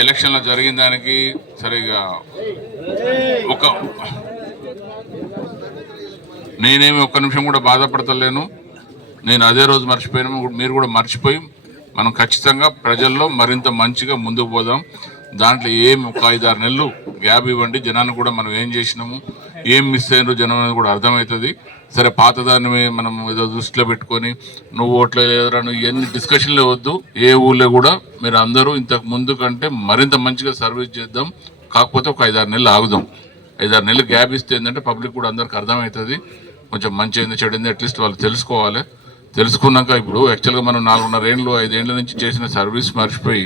ఎలక్షన్లో జరిగిన దానికి సరిగా ఒక నేనేమి ఒక్క నిమిషం కూడా బాధపడతలేను. నేను అదే రోజు మర్చిపోయాను, మీరు కూడా మర్చిపోయి మనం ఖచ్చితంగా ప్రజల్లో మరింత మంచిగా ముందుకు పోదాం. దాంట్లో ఒక 5-6 నెలలు గ్యాప్ ఇవ్వండి. జనాన్ని కూడా మనం ఏం చేసినాము, ఏం మిస్ అయినారో జనం అనేది కూడా అర్థమవుతుంది. సరే, పాతదాన్ని మనం ఏదో దృష్టిలో పెట్టుకొని నువ్వు ఓట్లే లేదరా నువ్వు ఎన్ని డిస్కషన్లే వద్దు. ఏ ఊళ్ళో కూడా మీరు అందరూ ఇంతకు ముందు కంటే మరింత మంచిగా సర్వీస్ చేద్దాం. కాకపోతే ఒక 5-6 నెలలు ఆగుదాం. 5-6 నెలలు గ్యాప్ ఇస్తే ఏంటంటే పబ్లిక్ కూడా అందరికి అర్థమవుతుంది. కొంచెం మంచి అయింది చెడు అయింది అట్లీస్ట్ వాళ్ళు తెలుసుకోవాలి. తెలుసుకున్నాక ఇప్పుడు యాక్చువల్గా మనం 4.5 ఏళ్ళు 5 ఏళ్ళ నుంచి చేసిన సర్వీస్ మర్చిపోయి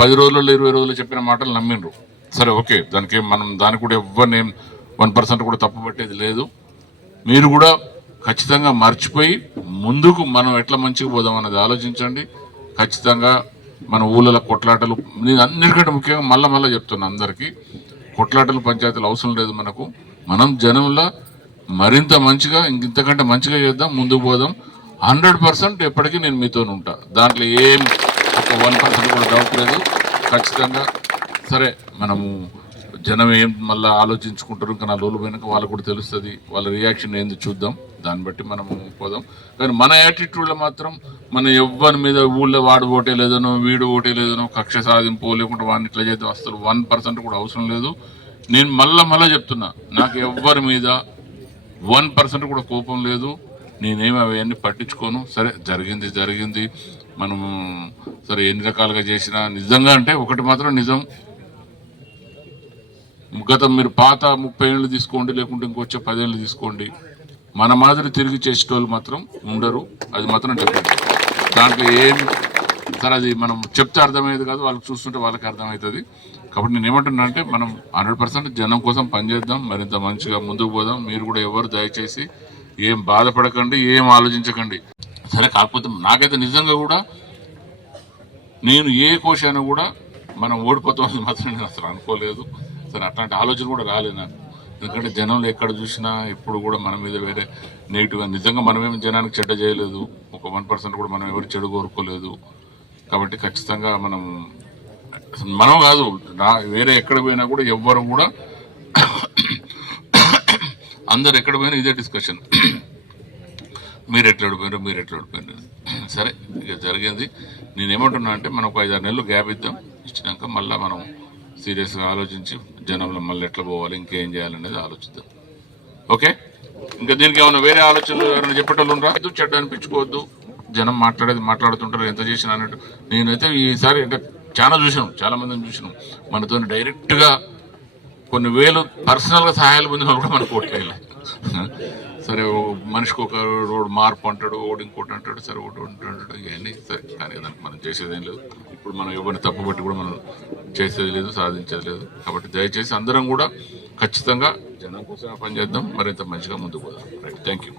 10 రోజుల్లో 20 రోజుల్లో చెప్పిన మాటలు నమ్మిండ్రు. సరే, ఓకే, దానికి కూడా ఎవరిని 1% కూడా తప్పు పట్టేది లేదు. మీరు కూడా ఖచ్చితంగా మర్చిపోయి ముందుకు మనం ఎట్లా మంచిగా పోదాం అన్నది ఆలోచించండి. ఖచ్చితంగా మన ఊళ్ళలో కొట్లాటలు, నేను అన్నిటికంటే ముఖ్యంగా మళ్ళా చెప్తున్నా అందరికీ, కొట్లాటలు పంచాయతీలు అవసరం లేదు మనకు. మనం జనంలో మరింత మంచిగా ఇంతకంటే మంచిగా చేద్దాం, ముందుకు పోదాం. 100% ఎప్పటికీ నేను మీతో ఉంటా. దాంట్లో ఏం ఒక 1% కూడా డౌట్ లేదు. ఖచ్చితంగా సరే, మనము జనం ఏం మళ్ళీ ఆలోచించుకుంటారు, ఇంకా 4 రోజులు పోయినాక వాళ్ళకు కూడా తెలుస్తుంది. వాళ్ళ రియాక్షన్ ఏంది చూద్దాం, దాన్ని బట్టి మనము పోదాం. కానీ మన యాటిట్యూడ్లో మాత్రం మన ఎవ్వరి మీద ఊళ్ళో వాడు ఓటే లేదనో వీడు ఓటే లేదనో కక్ష సాధింపో లేకుంటే వాడిని ఇట్లా చేద్దాం అసలు 1% కూడా అవసరం లేదు. నేను మళ్ళా చెప్తున్నా, నాకు ఎవ్వరి మీద 1% కూడా కోపం లేదు. నేనేమి అవన్నీ పట్టించుకోను. సరే, జరిగింది మనము సరే ఎన్ని రకాలుగా చేసినా నిజంగా అంటే ఒకటి మాత్రం నిజం, గతం మీరు పాత 30 ఏళ్ళు తీసుకోండి లేకుంటే ఇంకొచ్చే 10 ఏళ్ళు తీసుకోండి, మన మాదిరి తిరిగి చేసేటోళ్ళు మాత్రం ఉండరు. అది మాత్రం డెఫినెట్. దాంట్లో ఏం సరే అది మనం చెప్తే అర్థమయ్యేది కాదు, వాళ్ళకి చూస్తుంటే వాళ్ళకి అర్థమవుతుంది. కాబట్టి నేను ఏమంటున్నా అంటే మనం 100% జనం కోసం పనిచేద్దాం, మరింత మంచిగా ముందుకు పోదాం. మీరు కూడా ఎవరు దయచేసి ఏం బాధపడకండి, ఏం ఆలోచించకండి. సరే, కాకపోతే నాకైతే నిజంగా కూడా నేను ఏ కోశాన్ని కూడా మనం ఓడిపోతామని మాత్రం నేను అసలు అనుకోలేదు. సరే, అట్లాంటి ఆలోచన కూడా రాలేదు నాకు. ఎందుకంటే జనంలో ఎక్కడ చూసినా ఇప్పుడు కూడా మన మీద వేరే నెగిటివ్గా, నిజంగా మనమేమి జనానికి చెడ్డ చేయలేదు. ఒక 1% కూడా మనం ఎవరు చెడు కోరుకోలేదు. కాబట్టి ఖచ్చితంగా మనం కాదు, వేరే ఎక్కడ పోయినా కూడా ఎవ్వరు కూడా అందరు ఎక్కడ పోయినా ఇదే డిస్కషన్, మీరు ఎట్లా ఓడిపోయినారు. సరే, ఇక జరిగింది. నేనేమంటున్నా అంటే మనం ఒక 5-6 నెలలు గ్యాప్ ఇచ్చినాక మళ్ళీ మనం సీరియస్గా ఆలోచించి జనంలో మళ్ళీ ఎట్లా పోవాలి, ఇంకేం చేయాలనేది ఆలోచిద్దాం. ఓకే, ఇంకా దీనికి ఏమైనా వేరే ఆలోచనలు ఎవరైనా చెప్పేటోళ్ళు రాదు, చెడ్డ అనిపించుకోవద్దు. జనం మాట్లాడుతుంటారు ఎంత చేసినా అన్నట్టు. నేనైతే ఈసారి అంటే చాలా మందిని చూసినాం మనతో డైరెక్ట్గా కొన్ని వేలు పర్సనల్గా సహాయాలు పొందిన వాళ్ళు కూడా మనకు ఓట్లేదు. సరే, మనిషికి ఒక రోడ్ మార్పు అంటాడు, ఓడి ఇంకోటి అంటాడు, సరే ఒకటి అంటాడు, ఇవన్నీ సరే. కానీ దానికి మనం చేసేదేం లేదు. ఇప్పుడు మనం ఎవరిని తప్పుబట్టి కూడా మనం చేసేది లేదు, సాధించేది లేదు. కాబట్టి దయచేసి అందరం కూడా ఖచ్చితంగా జనం కోసం పనిచేద్దాం, మరింత మంచిగా ముందుకు పోదాం. Right, thank you.